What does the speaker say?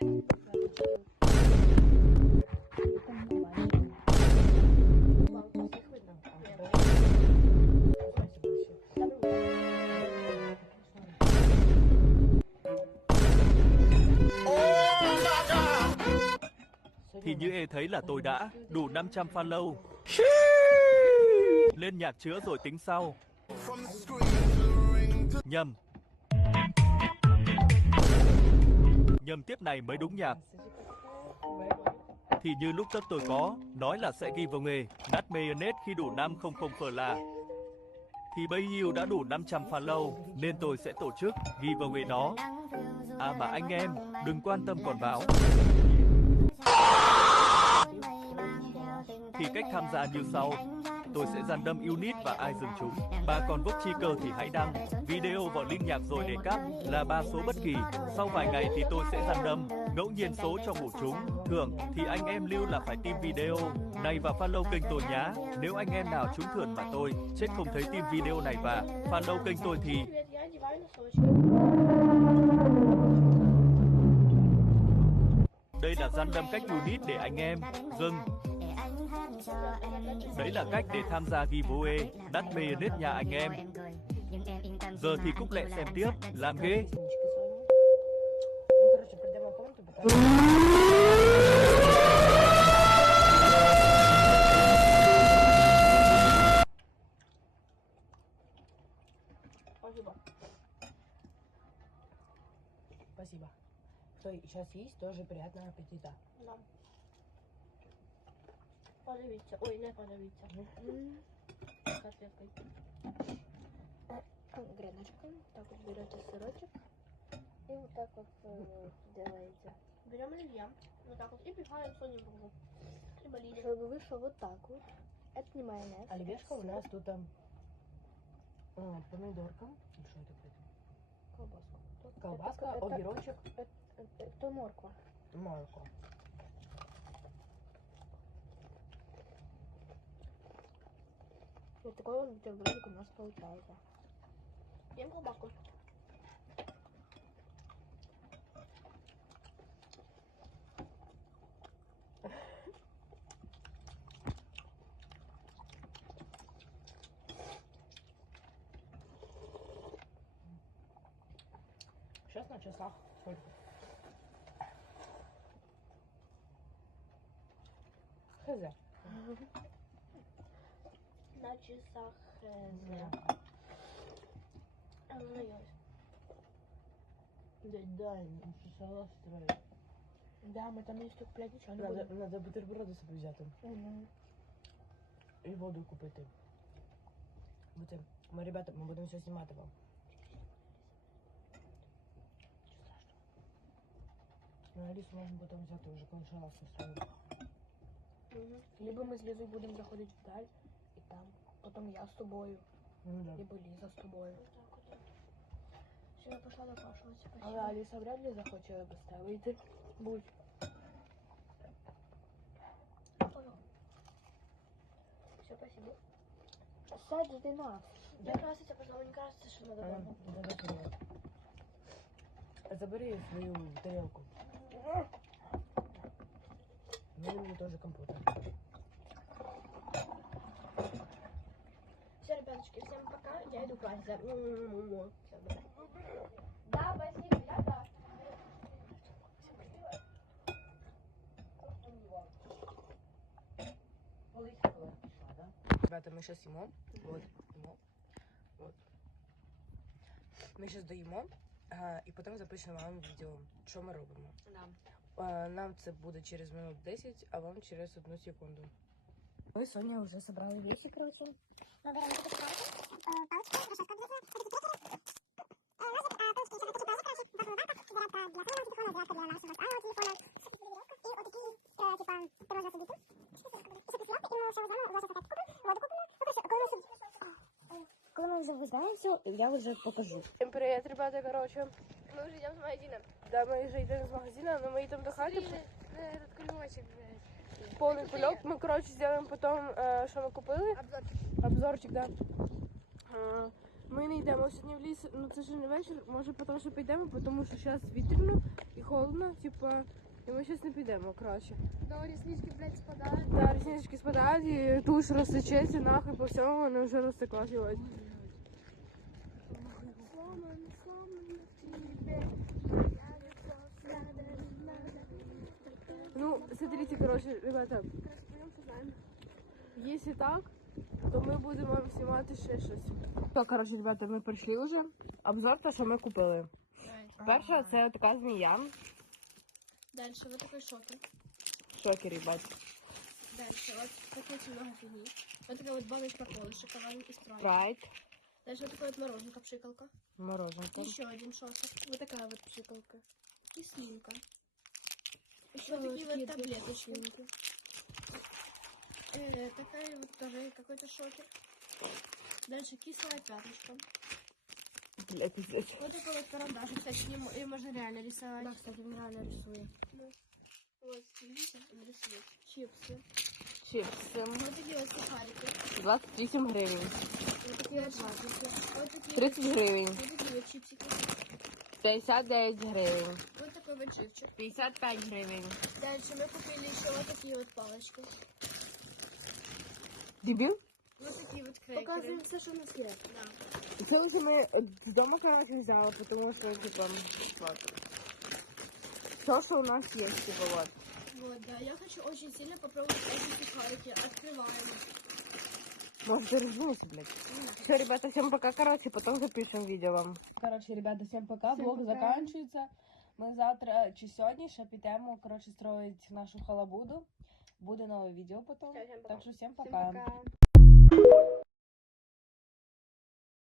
Thì như ê thấy là tôi đã đủ 500 follow. Lên nhạc chữa rồi tính sau. Nhầm. Nhầm tiếp này mới đúng nhạc. Thì như lúc trước tôi có, nói là sẽ ghi vào nghề, nát mayonnaise khi đủ 500 phở là. Thì bây nhiêu đã đủ 500 follow, nên tôi sẽ tổ chức ghi vào nghề đó. À mà anh em, đừng quan tâm còn báo. Thì cách tham gia như sau tôi sẽ dàn đâm unit và ai dừng chúng. Bà còn vốc chi cơ thì hãy đăng video vào link nhạc rồi để cắp là ba số bất kỳ. Sau vài ngày thì tôi sẽ dàn đâm, ngẫu nhiên số cho bổ chúng. thường thì anh em lưu là phải tìm video này và follow kênh tôi nhá. Nếu anh em nào trúng thưởng mà tôi chết không thấy tìm video này và follow kênh tôi thì đây là gian đâm cách unit để anh em dừng Đấy là cách để tham gia giveaway đắt mayonnaise nhà anh em. Giờ thì Cúc Lệ xem tiếp, làm ghê. Ну, короче, придемо комнату, покажемо. Спасибо. Спасибо. Кто сейчас есть, тоже приятного аппетита. Да. Подивіться. Ой, не подивіться. Котлеткою. греночка. Так вот берете сырочек и вот так вот э, делаете. Беремо львя. Вот так вот. И пихаем Соню в руку. Либо Лиле. Чтобы вышло вот так вот. Это не майонез. Оливьешка у нас тут там м, помидорка. И Что это, кстати? Колбаска. Тут Колбаска, это, это, огурочек, это, это- это морква. Вот такой вот бутербродик у нас получается. Ем колбаску. Сейчас на часах. сколько? Хз. На часах хз. А, ну, наелась. Дядь Дань, часала строить. Да, мы там не столько платить, ничего не Надо, будем. надо бутерброди собі взяти. Мгм. І воду купити. Бо це, ми, ребята, ми будемо все знімати вам. Ну, Алісу можна потім взяти вже, коли шалас устроїть. Угу. Либо мы с Лизой будем заходить вдаль, и там. Потом я с тобою, Ну, да. либо Лиза с тобою. Вот так вот. Все, я пошла допрашиваться. Спасибо. Але Аліса вряд ли захоче без тебе йти. Будь. Все, спасибо. Сядь, жди нас. Я краситься пошла, мне кажется, что надо А, дома. давай привет. Забери свою тарелку. Мне люблю тоже компот. Ребяточки, всем пока. Я иду. Все. Да, спасибо, я да. Ребята, мы сейчас емо. Вот, емо. Вот. Ми зараз доїмо, а, і потім запишемо вам відео, що ми робимо. Да. А, Нам це буде через минут 10, а вам через одну секунду. Ми Соня вже собрали вещи, короче. Мы берем эти палочки, э. Э, а, э, типа, мы. Ну, я вже покажу. Всем привет, ребята, короче. Мы уже идем с магазина. Да, ми вже йдемо з магазину, но ми йдемо до хати. На этот кремочек, блядь. Повний кульок. Ми, коротше, зробимо потім, е, що ми купили. Обзор. Обзорчик, да. Е, Ми не йдемо сьогодні в ліс, ну це ж не вечір, може потім ще підемо, тому що зараз вітряно і холодно, типа, і ми зараз не підемо краще. Да, реснички, блядь, спадають. Да, реснички спадають і туш розсечеться, нахуй по всьому, вони вже розтеклась. ось. Сломан, смотрите, короче, ребята, Якщо так, то ми будемо вам знімати ще щось. Так, коротше, ребята, ми прийшли вже. Обзор те, що ми купили. Перша це така змія. Дальше вот такой шокер. Шокі, ребят. Дальше вот такой очень много фигни. Вот такая вот баночка колы, шоколадный и спрайт. Спрайт, Дальше вот такая вот мороженка, пшикалка. мороженка. Еще один шокер. Вот такая вот пшикалка. Кислинка. Еще Вот вот такие вот таблеточки. Э, такая вот тоже какой-то шокер. Дальше кислое пятнышко. Бля, пиздец. Вот такой вот карандаш. Кстати, мо- ее можно реально рисовать. Да, кстати, реально рисує. Вот, видите, он рисует. Чипсы. Чипси. Вот такие вот сухарики. 28 гривень. Вот такие вот вафельки. Вот такие 30 гривень. вот, такие вот чипсики. 59 гривень Вот такой вот живчик. 55 гривень. Дальше мы купили еще вот такие вот палочки. Дебіл? Вот такие вот крекеры. все, що у нас є. Да. Чого ми вдома, короче, взяли, тому що, типа, вот. Все, що у нас є, типа, вот. Вот, да. Я хочу очень сильно попробовать эти сухарики. Открываем. Может, ты разнулся, блядь. Все, ребята, всем пока, короче, потом запишем видео вам. Короче, ребята, всем пока, Всем блог пока. заканчивается. Ми завтра чи сьогодні ще підемо, короче, строить нашу халабуду. Буде нове відео потім. Всем пока. Так що всім Всем пока. пока.